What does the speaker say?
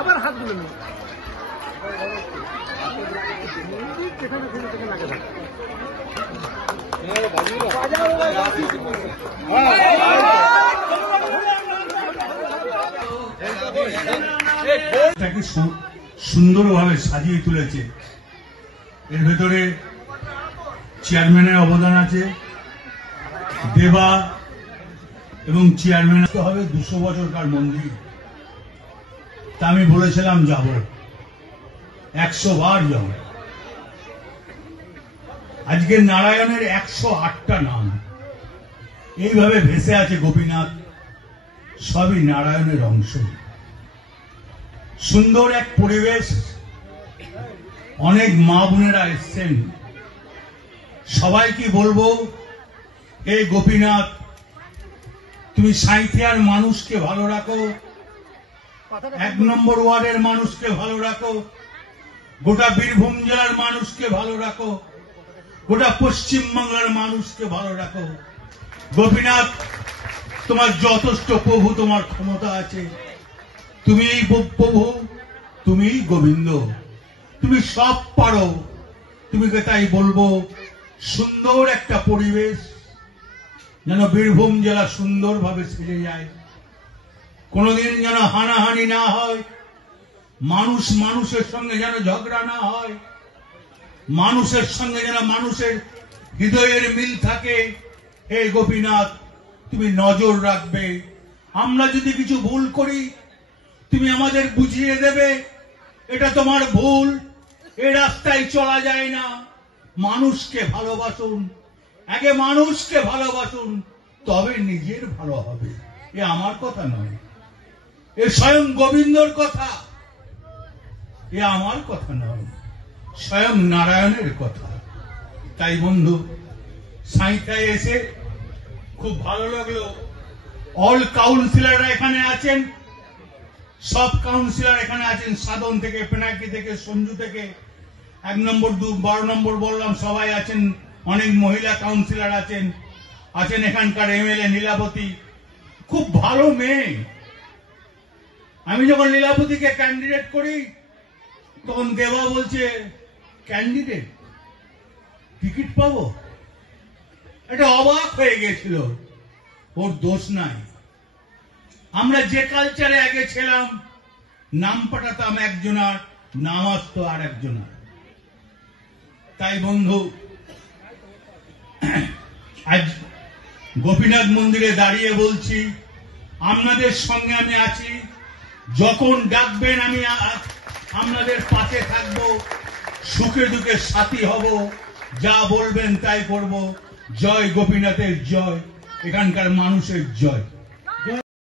আবার হাতগুলো নেই যেখানে লাগে সুন্দরভাবে সাজিয়ে তুলেছে। এর ভেতরে চেয়ারম্যানের অবদান আছে, দেবা এবং চেয়ারম্যান হবে 200 বছরকার মন্দির। তা আমি বলেছিলাম যাব, 100 বার যাব। আজকে নারায়ণের 108টা নাম এইভাবে ভেসে আছে গোপীনাথ, সবই নারায়ণের অংশ। সুন্দর এক পরিবেশ, অনেক মা বোনেরা এসছেন। সবাইকে বলবো, এই গোপীনাথ তুমি সাঁইথিয়ার মানুষকে ভালো রাখো, 1 নম্বর ওয়ার্ডের মানুষকে ভালো রাখো, গোটা বীরভূম জেলার মানুষকে ভালো রাখো, গোটা পশ্চিমবাংলার মানুষকে ভালো রাখো। গোপীনাথ তোমার যথেষ্ট প্রভু, তোমার ক্ষমতা আছে, তুমি প্রভু, তুমি গোবিন্দ, তুমি সব পারো। তুমি তাই বলবো, সুন্দর একটা পরিবেশ যেন বীরভূম জেলা সুন্দরভাবে সেরে যায়, কোনোদিন যেন হানাহানি না হয়, মানুষ মানুষের সঙ্গে যেন ঝগড়া না হয়, মানুষের সঙ্গে যেন মানুষের হৃদয়ের মিল থাকে। হে গোপীনাথ, তুমি নজর রাখবে। আমরা যদি কিছু ভুল করি, তুমি আমাদের বুঝিয়ে দেবে এটা তোমার ভুল, এ রাস্তায় চলা যায় না। মানুষকে ভালোবাসুন, আগে মানুষকে ভালোবাসুন, তবে নিজের ভালো হবে। এ আমার কথা নয়, এ স্বয়ং গোবিন্দর কথা, এ আমার কথা নয়, স্বয়ং নারায়ণের কথা। তাই বন্ধু, সাঁইথায় এসে খুব ভালো লাগলো। অল কাউন্সিলররা এখানে আছেন, সব কাউন্সিলর এখানে আছেন, সাধন থেকে, পেনাকি থেকে, সঞ্জু থেকে, 1 নম্বর 12 নম্বর বললাম, সবাই আছেন। অনেক মহিলা কাউন্সিলর আছেন, এখানকার এমএলএ লীলাবতী, খুব ভালো মেয়ে। আমি যখন লীলাবতীকে ক্যান্ডিডেট করি, তখন দেবা বলছে, ক্যান্ডিডেট টিকিট পাবো? এটা অবাক হয়ে গেছিল। ওর দোষ নাই। আমরা যে কালচারে আগে ছিলাম, নাম পাঠাতাম একজনার, নাম আসতো আর একজনার। তাই বন্ধু, আজ গোপীনাথ মন্দিরে দাঁড়িয়ে বলছি, আপনাদের সঙ্গে আমি আছি। যখন ডাকবেন আমি আপনাদের পাশে থাকব, সুখে দুঃখে সাথী হব, যা বলবেন তাই করব। জয় গোপীনাথের জয়, এখানকার মানুষের জয়।